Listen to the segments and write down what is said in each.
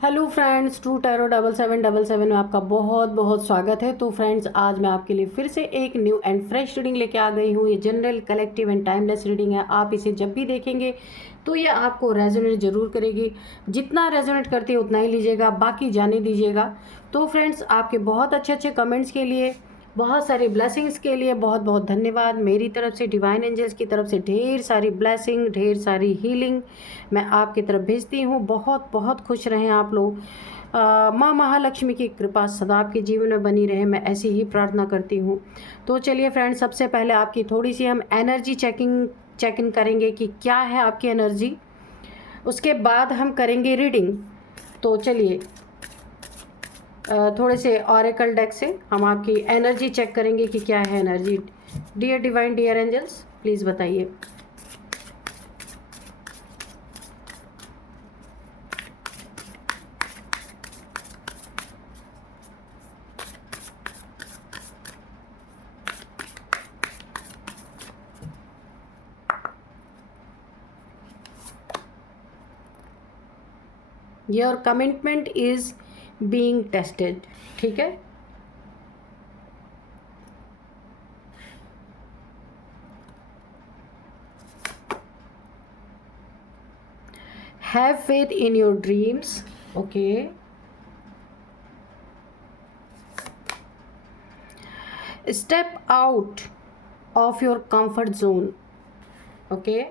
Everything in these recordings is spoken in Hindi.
हेलो फ्रेंड्स, ट्रू टैरो 7777 में आपका बहुत बहुत स्वागत है। तो फ्रेंड्स, आज मैं आपके लिए फिर से एक न्यू एंड फ्रेश रीडिंग लेके आ गई हूँ। ये general, collective and timeless reading है। आप इसे जब भी देखेंगे तो ये आपको रेजोनेट ज़रूर करेगी। जितना रेजोनेट करती है उतना ही लीजिएगा, बाकी जाने दीजिएगा। तो फ्रेंड्स, आपके बहुत अच्छे अच्छे कमेंट्स के लिए, बहुत सारी ब्लेसिंग्स के लिए बहुत बहुत धन्यवाद। मेरी तरफ से, डिवाइन एंजल्स की तरफ से ढेर सारी ब्लेसिंग, ढेर सारी हीलिंग मैं आपकी तरफ भेजती हूँ। बहुत बहुत खुश रहें आप लोग। माँ महालक्ष्मी की कृपा सदा आपके जीवन में बनी रहे, मैं ऐसी ही प्रार्थना करती हूँ। तो चलिए फ्रेंड्स, सबसे पहले आपकी थोड़ी सी हम एनर्जी चेक इन करेंगे कि क्या है आपकी एनर्जी। उसके बाद हम करेंगे रीडिंग। तो चलिए, थोड़े से ऑरेकल डेक से हम आपकी एनर्जी चेक करेंगे कि क्या है energy. Dear divine, dear angels, please बताइए। Your commitment is being tested. ठीक है, have faith in your dreams. Okay, step out of your comfort zone. Okay,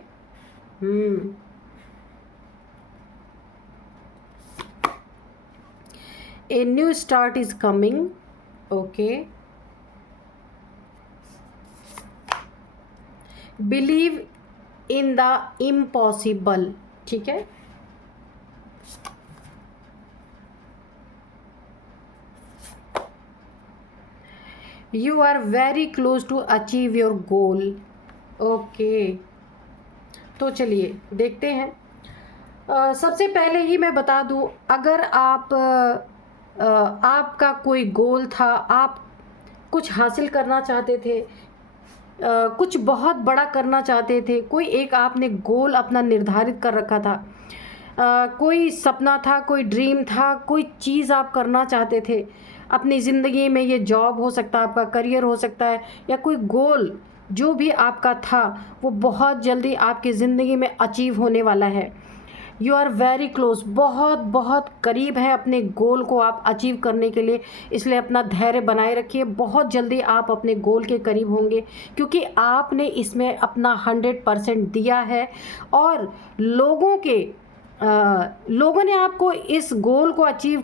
a new start is coming. Okay, believe in the impossible. ठीक है, you are very close to achieve your goal. Okay, तो चलिए देखते हैं। सबसे पहले ही मैं बता दूं, अगर आपका कोई गोल था, आप कुछ हासिल करना चाहते थे, कुछ बहुत बड़ा करना चाहते थे, कोई एक आपने गोल अपना निर्धारित कर रखा था, कोई सपना था, कोई ड्रीम था, कोई चीज़ आप करना चाहते थे अपनी ज़िंदगी में। ये जॉब हो सकता है, आपका करियर हो सकता है, या कोई गोल जो भी आपका था वो बहुत जल्दी आपकी ज़िंदगी में अचीव होने वाला है। यू आर वेरी क्लोज, बहुत बहुत करीब है अपने गोल को आप अचीव करने के लिए। इसलिए अपना धैर्य बनाए रखिए, बहुत जल्दी आप अपने गोल के करीब होंगे, क्योंकि आपने इसमें अपना 100% दिया है। और लोगों ने आपको इस गोल को अचीव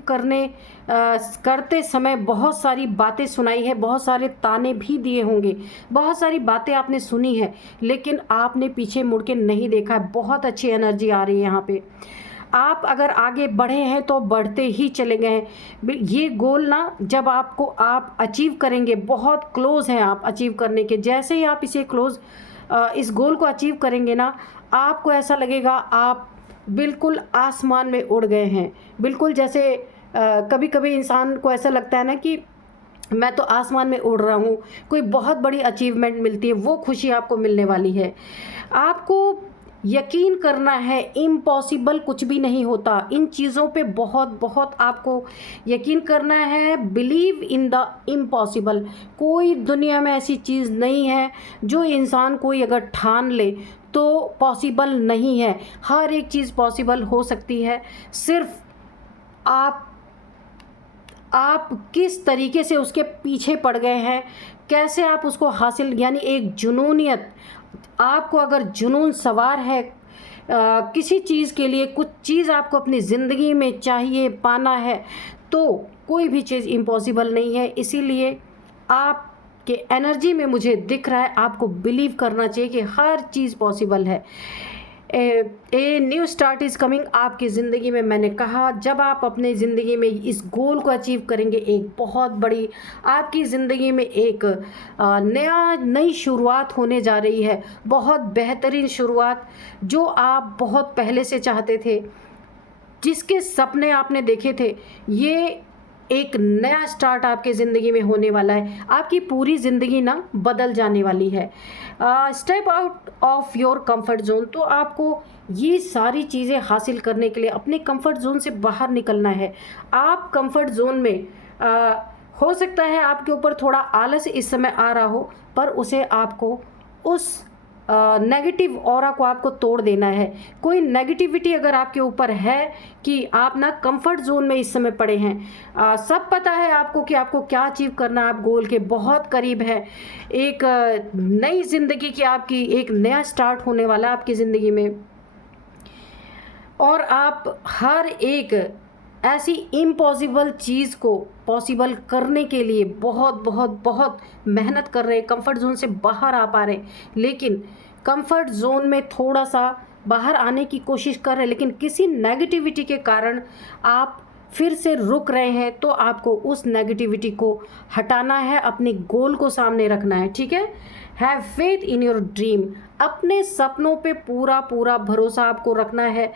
करते समय बहुत सारी बातें सुनाई है, बहुत सारे ताने भी दिए होंगे, बहुत सारी बातें आपने सुनी है, लेकिन आपने पीछे मुड़ के नहीं देखा है। बहुत अच्छी एनर्जी आ रही है यहाँ पे। आप अगर आगे बढ़े हैं तो बढ़ते ही चले गए हैं। ये गोल ना, जब आप अचीव करेंगे, बहुत क्लोज हैं आप अचीव करने के। जैसे ही आप इस गोल को अचीव करेंगे ना, आपको ऐसा लगेगा आप बिल्कुल आसमान में उड़ गए हैं। बिल्कुल जैसे कभी कभी इंसान को ऐसा लगता है ना कि मैं तो आसमान में उड़ रहा हूँ, कोई बहुत बड़ी अचीवमेंट मिलती है, वो खुशी आपको मिलने वाली है। आपको यकीन करना है, इम्पॉसिबल कुछ भी नहीं होता। इन चीज़ों पे बहुत बहुत आपको यकीन करना है। Believe in the impossible. कोई दुनिया में ऐसी चीज़ नहीं है जो इंसान कोई अगर ठान ले तो पॉसिबल नहीं है। हर एक चीज़ पॉसिबल हो सकती है। सिर्फ आप किस तरीके से उसके पीछे पड़ गए हैं, कैसे आप उसको हासिल, यानी एक जुनूनियत, आपको अगर जुनून सवार है किसी चीज़ के लिए, कुछ चीज़ आपको अपनी ज़िंदगी में चाहिए, पाना है, तो कोई भी चीज़ इम्पॉसिबल नहीं है। इसीलिए आपके एनर्जी में मुझे दिख रहा है, आपको बिलीव करना चाहिए कि हर चीज़ पॉसिबल है। A new start is coming आपकी ज़िंदगी में। मैंने कहा, जब आप अपने ज़िंदगी में इस गोल को अचीव करेंगे, एक बहुत बड़ी आपकी ज़िंदगी में एक नई शुरुआत होने जा रही है। बहुत बेहतरीन शुरुआत, जो आप बहुत पहले से चाहते थे, जिसके सपने आपने देखे थे, ये एक नया स्टार्ट आपके ज़िंदगी में होने वाला है। आपकी पूरी ज़िंदगी ना बदल जाने वाली है। Step out of your comfort zone, तो आपको ये सारी चीज़ें हासिल करने के लिए अपने कंफर्ट जोन से बाहर निकलना है। आप कंफर्ट जोन में हो सकता है आपके ऊपर थोड़ा आलस इस समय आ रहा हो, पर उसे आपको उस नेगेटिव ऑरा को आपको तोड़ देना है। कोई नेगेटिविटी अगर आपके ऊपर है कि आप ना कंफर्ट जोन में इस समय पड़े हैं, सब पता है आपको कि आपको क्या अचीव करना है, आप गोल के बहुत करीब है। एक नई ज़िंदगी की आपकी एक नया स्टार्ट होने वाला है आपकी ज़िंदगी में, और आप हर एक ऐसी इम्पॉसिबल चीज़ को पॉसिबल करने के लिए बहुत बहुत बहुत मेहनत कर रहे हैं, कंफर्ट जोन से बाहर आ पा रहे हैं, लेकिन कंफर्ट जोन में थोड़ा सा बाहर आने की कोशिश कर रहे हैं, लेकिन किसी नेगेटिविटी के कारण आप फिर से रुक रहे हैं। तो आपको उस नेगेटिविटी को हटाना है, अपने गोल को सामने रखना है, ठीक है। Have faith in your dream, अपने सपनों पे पूरा पूरा भरोसा आपको रखना है।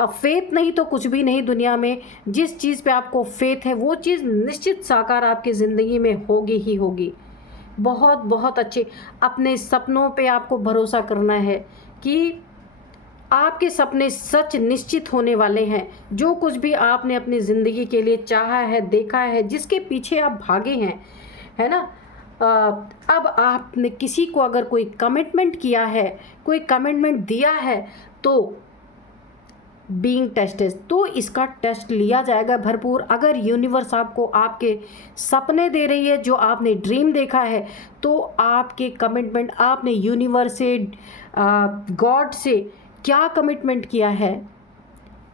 फेथ नहीं तो कुछ भी नहीं दुनिया में। जिस चीज़ पे आपको फेथ है वो चीज़ निश्चित साकार आपकी ज़िंदगी में होगी ही होगी। बहुत बहुत अच्छे अपने सपनों पे आपको भरोसा करना है कि आपके सपने सच निश्चित होने वाले हैं। जो कुछ भी आपने अपनी ज़िंदगी के लिए चाहा है, देखा है, जिसके पीछे आप भागे हैं, है ना, अब आपने किसी को अगर कोई कमिटमेंट किया है, कोई कमिटमेंट दिया है, तो बीइंग टेस्टेड, तो इसका टेस्ट लिया जाएगा भरपूर। अगर यूनिवर्स आपको आपके सपने दे रही है, जो आपने ड्रीम देखा है, तो आपके कमिटमेंट आपने यूनिवर्स से, गॉड से क्या कमिटमेंट किया है,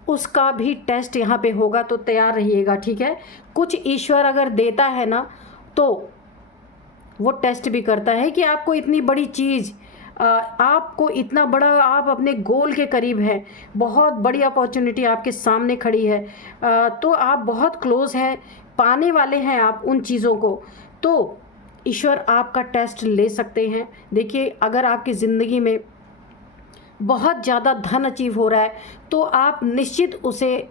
उसका भी टेस्ट यहाँ पे होगा, तो तैयार रहिएगा, ठीक है। कुछ ईश्वर अगर देता है ना, तो वो टेस्ट भी करता है कि आपको इतनी बड़ी चीज़, आपको इतना बड़ा, आप अपने गोल के करीब हैं, बहुत बड़ी अपॉर्चुनिटी आपके सामने खड़ी है, तो आप बहुत क्लोज हैं, पाने वाले हैं आप उन चीज़ों को, तो ईश्वर आपका टेस्ट ले सकते हैं। देखिए, अगर आपकी ज़िंदगी में बहुत ज़्यादा धन अचीव हो रहा है, तो आप निश्चित उसे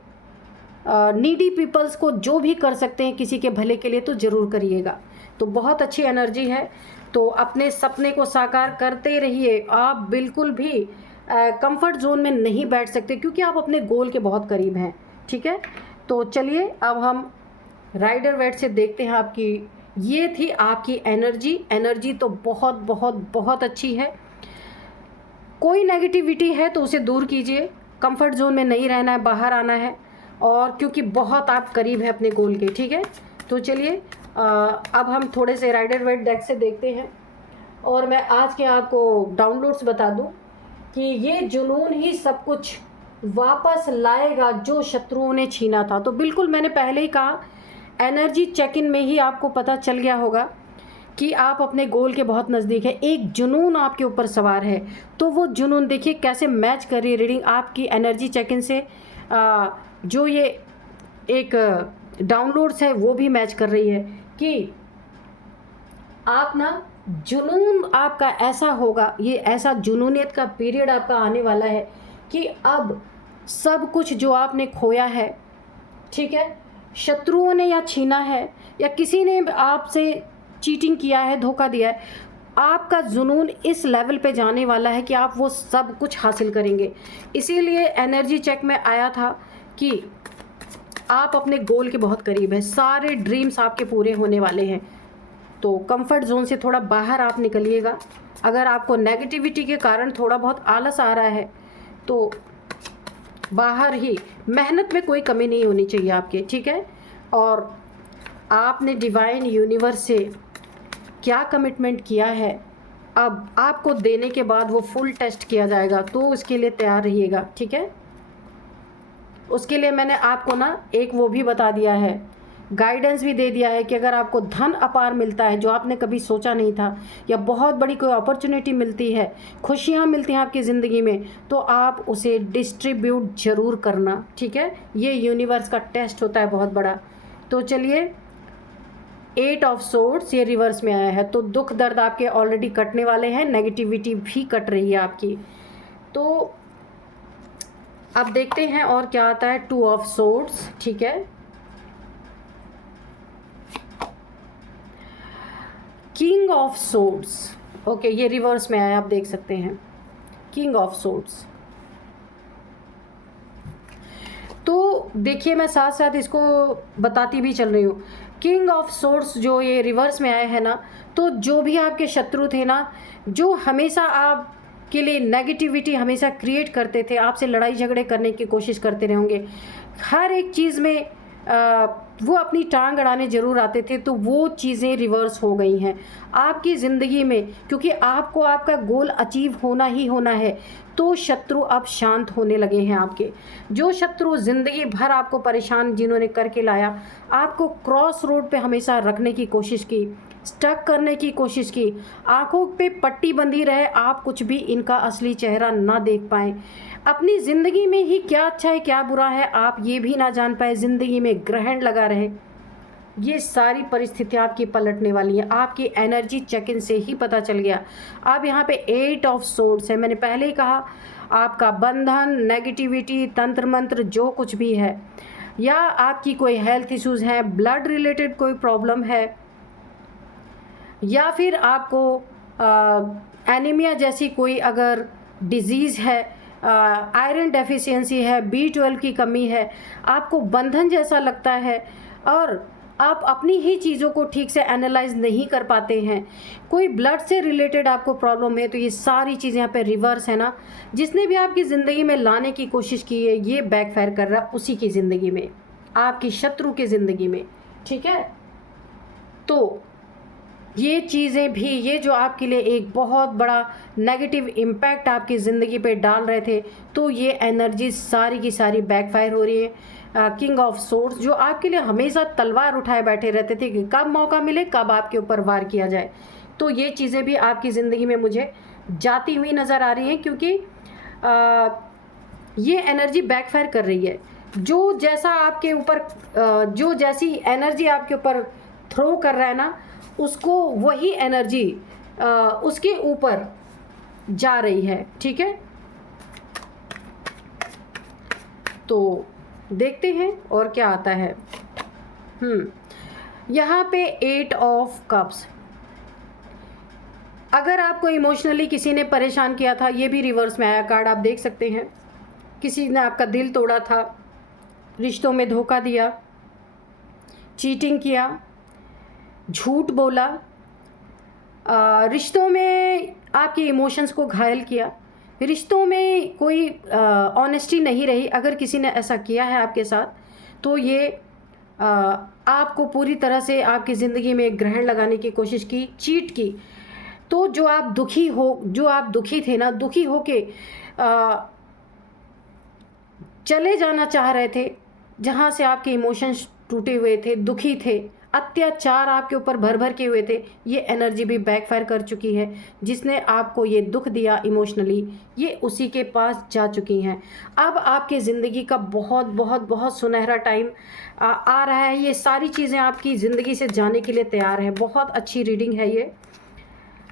नीडी पीपल्स को जो भी कर सकते हैं किसी के भले के लिए, तो ज़रूर करिएगा। तो बहुत अच्छी एनर्जी है, तो अपने सपने को साकार करते रहिए। आप बिल्कुल भी कंफर्ट जोन में नहीं बैठ सकते, क्योंकि आप अपने गोल के बहुत करीब हैं, ठीक है। तो चलिए अब हम राइडर वेट से देखते हैं आपकी, ये थी आपकी एनर्जी तो बहुत बहुत बहुत अच्छी है। कोई नेगेटिविटी है तो उसे दूर कीजिए, कंफर्ट जोन में नहीं रहना है, बाहर आना है, और क्योंकि बहुत आप करीब हैं अपने गोल के, ठीक है। तो चलिए अब हम थोड़े से राइडर वेट डेक से देखते हैं, और मैं आज के आपको डाउनलोड्स बता दूं कि ये जुनून ही सब कुछ वापस लाएगा जो शत्रुओं ने छीना था। तो बिल्कुल मैंने पहले ही कहा, एनर्जी चेक इन में ही आपको पता चल गया होगा कि आप अपने गोल के बहुत नज़दीक है। एक जुनून आपके ऊपर सवार है, तो वो जुनून देखिए कैसे मैच कर रही है रीडिंग आपकी एनर्जी चेक इन से। जो ये एक डाउनलोड्स है वो भी मैच कर रही है कि आप ना, जुनून आपका ऐसा होगा, ये ऐसा जुनूनियत का पीरियड आपका आने वाला है कि अब सब कुछ जो आपने खोया है, ठीक है, शत्रुओं ने या छीना है, या किसी ने आपसे चीटिंग किया है, धोखा दिया है, आपका जुनून इस लेवल पे जाने वाला है कि आप वो सब कुछ हासिल करेंगे। इसीलिए एनर्जी चेक में आया था कि आप अपने गोल के बहुत करीब हैं, सारे ड्रीम्स आपके पूरे होने वाले हैं। तो कंफर्ट जोन से थोड़ा बाहर आप निकलिएगा। अगर आपको नेगेटिविटी के कारण थोड़ा बहुत आलस आ रहा है, तो बाहर ही, मेहनत में कोई कमी नहीं होनी चाहिए आपके, ठीक है। और आपने डिवाइन यूनिवर्स से क्या कमिटमेंट किया है, अब आपको देने के बाद वो फुल टेस्ट किया जाएगा, तो उसके लिए तैयार रहिएगा, ठीक है। उसके लिए मैंने आपको ना एक वो भी बता दिया है, गाइडेंस भी दे दिया है कि अगर आपको धन अपार मिलता है जो आपने कभी सोचा नहीं था, या बहुत बड़ी कोई अपॉर्चुनिटी मिलती है, खुशियाँ मिलती हैं आपकी ज़िंदगी में, तो आप उसे डिस्ट्रीब्यूट ज़रूर करना, ठीक है। ये यूनिवर्स का टेस्ट होता है बहुत बड़ा। तो चलिए, 8 ऑफ सोर्ड्स ये रिवर्स में आया है, तो दुख दर्द आपके ऑलरेडी कटने वाले हैं, नेगेटिविटी भी कट रही है आपकी। तो अब देखते हैं और क्या आता है, 2 ऑफ सोर्ड्स, ठीक है। किंग ऑफ सोर्ड्स, ओके, ये रिवर्स में आया, आप देख सकते हैं, किंग ऑफ सोर्ड्स। तो देखिए मैं साथ साथ इसको बताती भी चल रही हूँ। किंग ऑफ सोर्ड्स जो ये रिवर्स में आए हैं ना, तो जो भी आपके शत्रु थे ना, जो हमेशा आप के लिए नेगेटिविटी हमेशा क्रिएट करते थे, आपसे लड़ाई झगड़े करने की कोशिश करते रहेंगे, हर एक चीज़ में वो अपनी टांग अड़ाने ज़रूर आते थे, तो वो चीज़ें रिवर्स हो गई हैं आपकी ज़िंदगी में, क्योंकि आपको आपका गोल अचीव होना ही होना है। तो शत्रु अब शांत होने लगे हैं आपके। जो शत्रु ज़िंदगी भर आपको परेशान जिन्होंने करके लाया, आपको क्रॉस रोड पे हमेशा रखने की कोशिश की, स्टक करने की कोशिश की, आंखों पे पट्टी बंधी रहे, आप कुछ भी इनका असली चेहरा ना देख पाएँ, अपनी ज़िंदगी में ही क्या अच्छा है क्या बुरा है आप ये भी ना जान पाए, ज़िंदगी में ग्रहण लगा रहे, ये सारी परिस्थितियाँ आपकी पलटने वाली हैं। आपकी एनर्जी चेक इन से ही पता चल गया। अब यहाँ पे 8 ऑफ सोर्ड्स है, मैंने पहले ही कहा, आपका बंधन, नेगेटिविटी, तंत्र मंत्र जो कुछ भी है, या आपकी कोई हेल्थ इश्यूज़ हैं, ब्लड रिलेटेड कोई प्रॉब्लम है, या फिर आपको एनीमिया जैसी कोई अगर डिजीज़ है, आयरन डेफिशिएंसी है, B12 की कमी है, आपको बंधन जैसा लगता है और आप अपनी ही चीज़ों को ठीक से एनालाइज नहीं कर पाते हैं, कोई ब्लड से रिलेटेड आपको प्रॉब्लम है, तो ये सारी चीज़ें यहाँ पे रिवर्स है ना। जिसने भी आपकी ज़िंदगी में लाने की कोशिश की है, ये बैकफायर कर रहा है उसी की ज़िंदगी में, आपकी शत्रु की ज़िंदगी में, ठीक है। तो ये चीज़ें भी, ये जो आपके लिए एक बहुत बड़ा नेगेटिव इम्पैक्ट आपकी ज़िंदगी पे डाल रहे थे, तो ये एनर्जी सारी की सारी बैकफायर हो रही है। किंग ऑफ सोर्ड्स जो आपके लिए हमेशा तलवार उठाए बैठे रहते थे कि कब मौका मिले, कब आपके ऊपर वार किया जाए, तो ये चीज़ें भी आपकी ज़िंदगी में मुझे जाती हुई नज़र आ रही हैं, क्योंकि ये एनर्जी बैकफायर कर रही है। जो जैसा आपके ऊपर जो जैसी एनर्जी आपके ऊपर थ्रो कर रहा है ना, उसको वही एनर्जी उसके ऊपर जा रही है, ठीक है। तो देखते हैं और क्या आता है। यहाँ पे 8 ऑफ कप्स, अगर आपको इमोशनली किसी ने परेशान किया था, ये भी रिवर्स में आया कार्ड, आप देख सकते हैं। किसी ने आपका दिल तोड़ा था, रिश्तों में धोखा दिया, चीटिंग किया, झूठ बोला, रिश्तों में आपके इमोशंस को घायल किया, रिश्तों में कोई ऑनेस्टी नहीं रही, अगर किसी ने ऐसा किया है आपके साथ, तो ये आपको पूरी तरह से आपकी ज़िंदगी में ग्रहण लगाने की कोशिश की, चीट की। तो जो आप दुखी थे ना, दुखी होके चले जाना चाह रहे थे, जहाँ से आपके इमोशंस टूटे हुए थे, दुखी थे, अत्याचार आपके ऊपर भर भर के हुए थे, ये एनर्जी भी बैकफायर कर चुकी है। जिसने आपको ये दुख दिया इमोशनली, ये उसी के पास जा चुकी हैं। अब आपके ज़िंदगी का बहुत बहुत बहुत सुनहरा टाइम आ रहा है। ये सारी चीज़ें आपकी ज़िंदगी से जाने के लिए तैयार है। बहुत अच्छी रीडिंग है ये।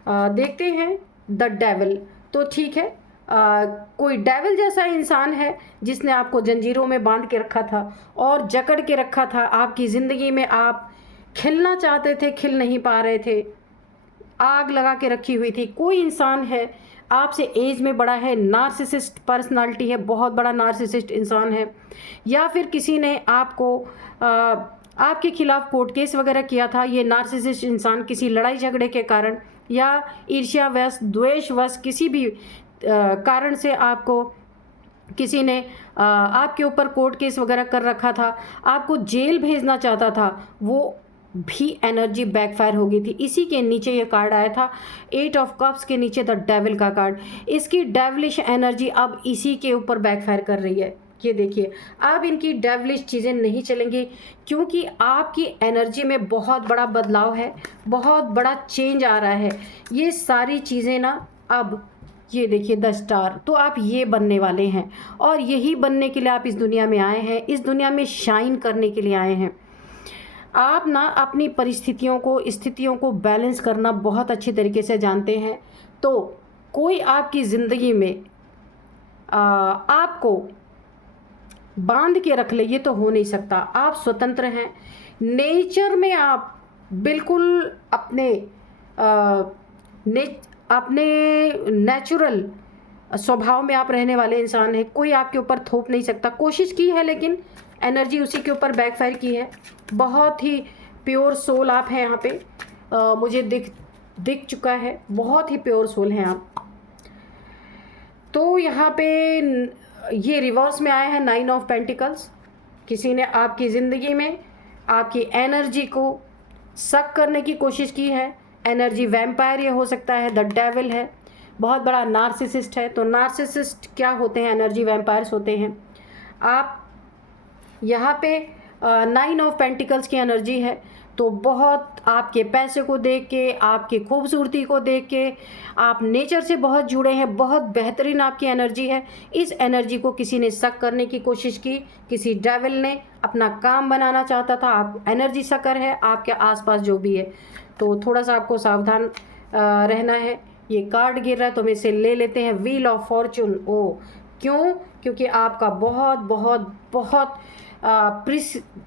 देखते हैं द डेविल, तो ठीक है, कोई डेविल जैसा इंसान है जिसने आपको जंजीरों में बांध के रखा था और जकड़ के रखा था। आपकी ज़िंदगी में आप खिलना चाहते थे, खिल नहीं पा रहे थे, आग लगा के रखी हुई थी। कोई इंसान है आपसे एज में बड़ा है, नार्सिसिस्ट पर्सनालिटी है, बहुत बड़ा नार्सिसिस्ट इंसान है, या फिर किसी ने आपको आपके खिलाफ कोर्ट केस वगैरह किया था। ये नार्सिसिस्ट इंसान किसी लड़ाई झगड़े के कारण या ईर्ष्यावश, द्वेषवश, किसी भी कारण से आपको किसी ने आपके ऊपर कोर्ट केस वगैरह कर रखा था, आपको जेल भेजना चाहता था, वो भी एनर्जी बैकफायर हो गई थी। इसी के नीचे ये कार्ड आया था, 8 ऑफ कप्स के नीचे द डेविल का कार्ड। इसकी डेविलिश एनर्जी अब इसी के ऊपर बैकफायर कर रही है। ये देखिए, अब इनकी डेविलिश चीज़ें नहीं चलेंगी, क्योंकि आपकी एनर्जी में बहुत बड़ा बदलाव है, बहुत बड़ा चेंज आ रहा है। ये सारी चीज़ें ना, अब ये देखिए द स्टार, तो आप ये बनने वाले हैं, और यही बनने के लिए आप इस दुनिया में आए हैं, इस दुनिया में शाइन करने के लिए आए हैं। आप ना अपनी परिस्थितियों को, स्थितियों को बैलेंस करना बहुत अच्छी तरीके से जानते हैं। तो कोई आपकी ज़िंदगी में आपको बांध के रख ले, ये तो हो नहीं सकता। आप स्वतंत्र हैं, नेचर में आप बिल्कुल अपने अपने नेचुरल स्वभाव में आप रहने वाले इंसान हैं, कोई आपके ऊपर थोप नहीं सकता। कोशिश की है लेकिन एनर्जी उसी के ऊपर बैकफायर की है। बहुत ही प्योर सोल आप हैं यहाँ पे, मुझे दिख चुका है, बहुत ही प्योर सोल हैं आप। तो यहाँ पे ये रिवर्स में आया है 9 ऑफ पेंटिकल्स। किसी ने आपकी ज़िंदगी में आपकी एनर्जी को सक करने की कोशिश की है। एनर्जी वैम्पायर ये हो सकता है, द डेविल है, बहुत बड़ा नार्सिसिस्ट है। तो नार्सिसिस्ट क्या होते हैं? एनर्जी वैम्पायर्स होते हैं। आप यहाँ पे 9 ऑफ पेंटिकल्स की एनर्जी है, तो बहुत आपके पैसे को देख के, आपकी खूबसूरती को देख के, आप नेचर से बहुत जुड़े हैं, बहुत बेहतरीन आपकी एनर्जी है। इस एनर्जी को किसी ने सक करने की कोशिश की, किसी डेविल ने अपना काम बनाना चाहता था। आप एनर्जी सकर है आपके आसपास जो भी है, तो थोड़ा सा आपको सावधान रहना है। ये कार्ड गिर रहा है तो हम इसे ले लेते हैं, व्हील ऑफ फॉर्चून। ओ क्यों? क्योंकि आपका बहुत बहुत बहुत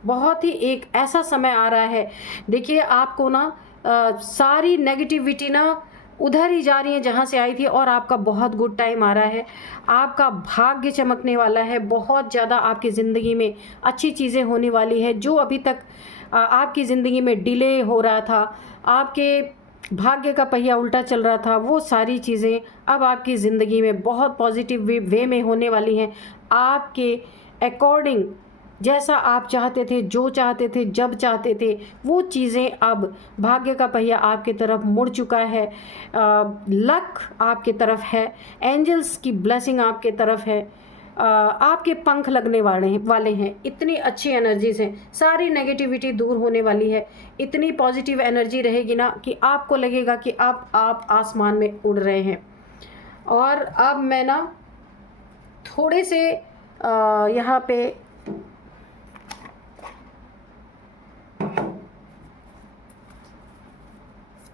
बहुत ही एक ऐसा समय आ रहा है। देखिए आपको ना सारी नेगेटिविटी ना उधर ही जा रही है जहाँ से आई थी, और आपका बहुत गुड टाइम आ रहा है। आपका भाग्य चमकने वाला है, बहुत ज़्यादा आपकी ज़िंदगी में अच्छी चीज़ें होने वाली है। जो अभी तक आपकी ज़िंदगी में डिले हो रहा था, आपके भाग्य का पहिया उल्टा चल रहा था, वो सारी चीज़ें अब आपकी ज़िंदगी में बहुत पॉजिटिव वे में होने वाली हैं। आपके अकॉर्डिंग जैसा आप चाहते थे, जो चाहते थे, जब चाहते थे, वो चीज़ें अब भाग्य का पहिया आपकी तरफ मुड़ चुका है। लक आपकी तरफ है, एंजल्स की ब्लेसिंग आपके तरफ है, आपके पंख लगने वाले हैं। इतनी अच्छी एनर्जीज हैं, सारी नेगेटिविटी दूर होने वाली है। इतनी पॉजिटिव एनर्जी रहेगी ना कि आपको लगेगा कि अब आप आसमान में उड़ रहे हैं। और अब मैं ना थोड़े से यहाँ पे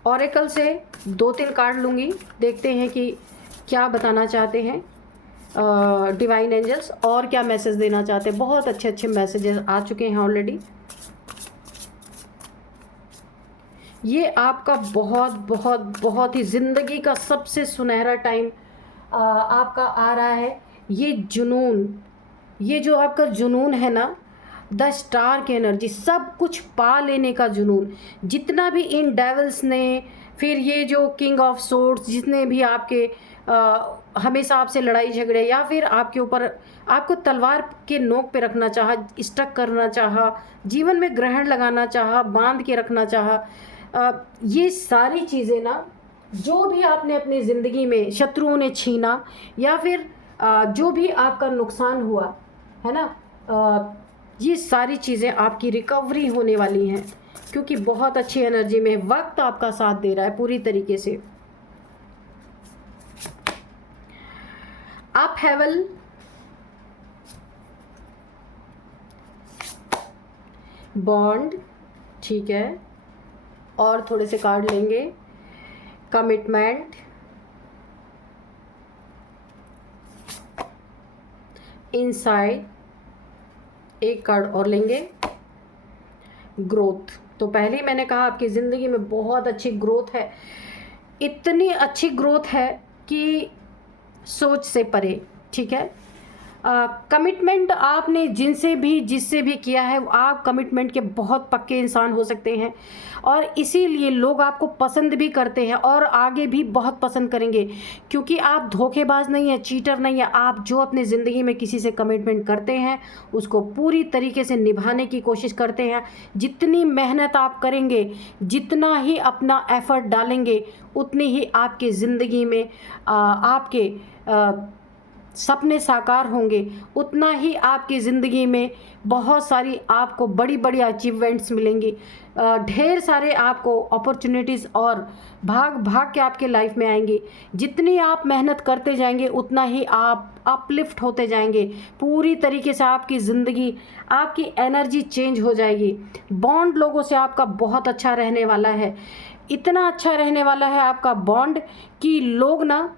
ऑरेकल से 2-3 कार्ड लूँगी, देखते हैं कि क्या बताना चाहते हैं डिवाइन एंजल्स, और क्या मैसेज देना चाहते हैं। बहुत अच्छे अच्छे मैसेजेस आ चुके हैं ऑलरेडी। ये आपका बहुत बहुत बहुत ही ज़िंदगी का सबसे सुनहरा टाइम आपका आ रहा है। ये जुनून, ये जो आपका जुनून है ना, द स्टार की एनर्जी, सब कुछ पा लेने का जुनून, जितना भी इन डेविल्स ने, फिर ये जो किंग ऑफ सोर्ड्स, जितने भी आपके हमेशा आपसे लड़ाई झगड़े, या फिर आपके ऊपर आपको तलवार के नोक पे रखना चाहा, स्टक करना चाहा, जीवन में ग्रहण लगाना चाहा, बांध के रखना चाहा, ये सारी चीज़ें ना, जो भी आपने अपनी ज़िंदगी में शत्रुओं ने छीना, या फिर जो भी आपका नुकसान हुआ है ना, ये सारी चीज़ें आपकी रिकवरी होने वाली हैं, क्योंकि बहुत अच्छी एनर्जी में वक्त आपका साथ दे रहा है पूरी तरीके से। अप हेवल, बॉन्ड, ठीक है, और थोड़े से कार्ड लेंगे। कमिटमेंट, इनसाइड, एक कार्ड और लेंगे। ग्रोथ, तो पहले ही मैंने कहा आपकी ज़िंदगी में बहुत अच्छी ग्रोथ है, इतनी अच्छी ग्रोथ है कि सोच से परे, ठीक है। कमिटमेंट आपने जिससे भी किया है, आप कमिटमेंट के बहुत पक्के इंसान हो सकते हैं, और इसीलिए लोग आपको पसंद भी करते हैं और आगे भी बहुत पसंद करेंगे, क्योंकि आप धोखेबाज नहीं है, चीटर नहीं है। आप जो अपनी ज़िंदगी में किसी से कमिटमेंट करते हैं उसको पूरी तरीके से निभाने की कोशिश करते हैं। जितनी मेहनत आप करेंगे, जितना ही अपना एफर्ट डालेंगे, उतनी ही आपकी ज़िंदगी में आपके सपने साकार होंगे, उतना ही आपकी ज़िंदगी में बहुत सारी आपको बड़ी बड़ी अचीवमेंट्स मिलेंगी। ढेर सारे आपको अपॉर्चुनिटीज़ और भाग के आपके लाइफ में आएंगे। जितनी आप मेहनत करते जाएंगे, उतना ही आप अपलिफ्ट होते जाएंगे। पूरी तरीके से आपकी ज़िंदगी, आपकी एनर्जी चेंज हो जाएगी। बॉन्ड लोगों से आपका बहुत अच्छा रहने वाला है, इतना अच्छा रहने वाला है आपका बॉन्ड कि लोग ना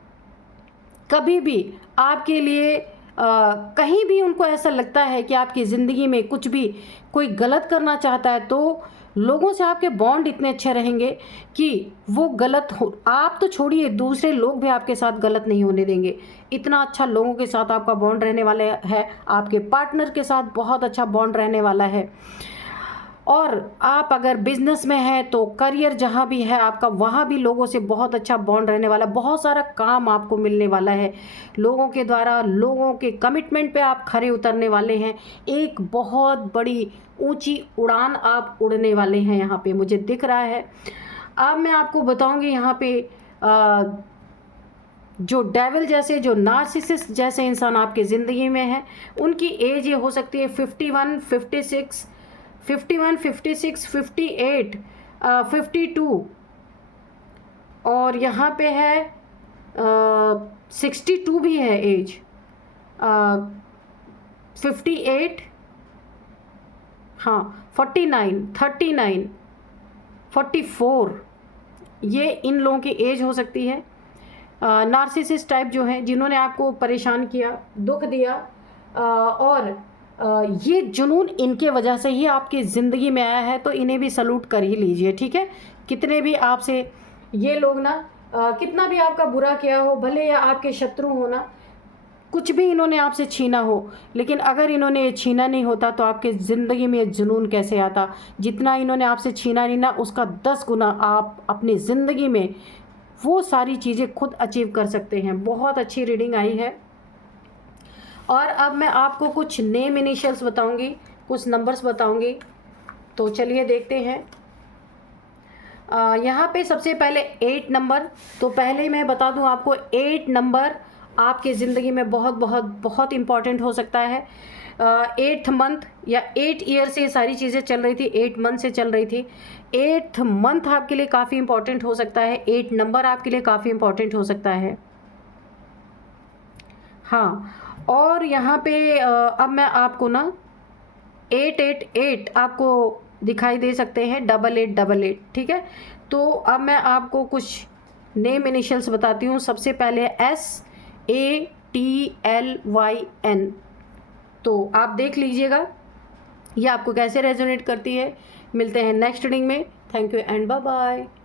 कभी भी आपके लिए कहीं भी उनको ऐसा लगता है कि आपकी ज़िंदगी में कुछ भी कोई गलत करना चाहता है, तो लोगों से आपके बॉन्ड इतने अच्छे रहेंगे कि वो गलत हो, आप तो छोड़िए, दूसरे लोग भी आपके साथ गलत नहीं होने देंगे। इतना अच्छा लोगों के साथ आपका बॉन्ड रहने वाला है, आपके पार्टनर के साथ बहुत अच्छा बॉन्ड रहने वाला है। और आप अगर बिजनेस में हैं तो करियर जहाँ भी है आपका, वहाँ भी लोगों से बहुत अच्छा बॉन्ड रहने वाला, बहुत सारा काम आपको मिलने वाला है। लोगों के द्वारा, लोगों के कमिटमेंट पे आप खरे उतरने वाले हैं। एक बहुत बड़ी ऊंची उड़ान आप उड़ने वाले हैं, यहाँ पे मुझे दिख रहा है। अब मैं आपको बताऊंगी यहाँ पे जो डेविल जैसे, जो नार्सिसिस्ट जैसे इंसान आपकी ज़िंदगी में है, उनकी एज ये हो सकती है 51, 56, 58, 52, और यहाँ पे है 62 भी है एज, 58, हाँ 49, 39, 44, ये इन लोगों की एज हो सकती है। नार्सिसिस्ट टाइप जो हैं, जिन्होंने आपको परेशान किया, दुख दिया, और ये जुनून इनके वजह से ही आपकी ज़िंदगी में आया है, तो इन्हें भी सलूट कर ही लीजिए, ठीक है। कितने भी आपसे ये लोग ना, कितना भी आपका बुरा किया हो, भले या आपके शत्रु हो ना, कुछ भी इन्होंने आपसे छीना हो, लेकिन अगर इन्होंने ये छीना नहीं होता तो आपके ज़िंदगी में ये जुनून कैसे आता। जितना इन्होंने आपसे छीना नहीं ना, उसका 10 गुना आप अपनी ज़िंदगी में वो सारी चीज़ें खुद अचीव कर सकते हैं। बहुत अच्छी रीडिंग आई है। और अब मैं आपको कुछ नेम इनिशियल्स बताऊंगी, कुछ नंबर्स बताऊंगी, तो चलिए देखते हैं। यहाँ पे सबसे पहले 8 नंबर, तो पहले मैं बता दूं आपको, 8 नंबर आपके ज़िंदगी में बहुत बहुत बहुत इम्पॉर्टेंट हो सकता है। 8th मंथ या 8 ईयर से ये सारी चीज़ें चल रही थी, 8 मंथ से चल रही थी। 8th मंथ आपके लिए काफ़ी इम्पॉर्टेंट हो सकता है, 8 नंबर आपके लिए काफ़ी इम्पॉर्टेंट हो सकता है। हाँ, और यहाँ पे अब मैं आपको ना 888 आपको दिखाई दे सकते हैं, 8888, ठीक है। तो अब मैं आपको कुछ नेम इनिशियल्स बताती हूँ। सबसे पहले SATLYN, तो आप देख लीजिएगा ये आपको कैसे रेजोनेट करती है। मिलते हैं नेक्स्ट रीडिंग में। Thank you and bye bye.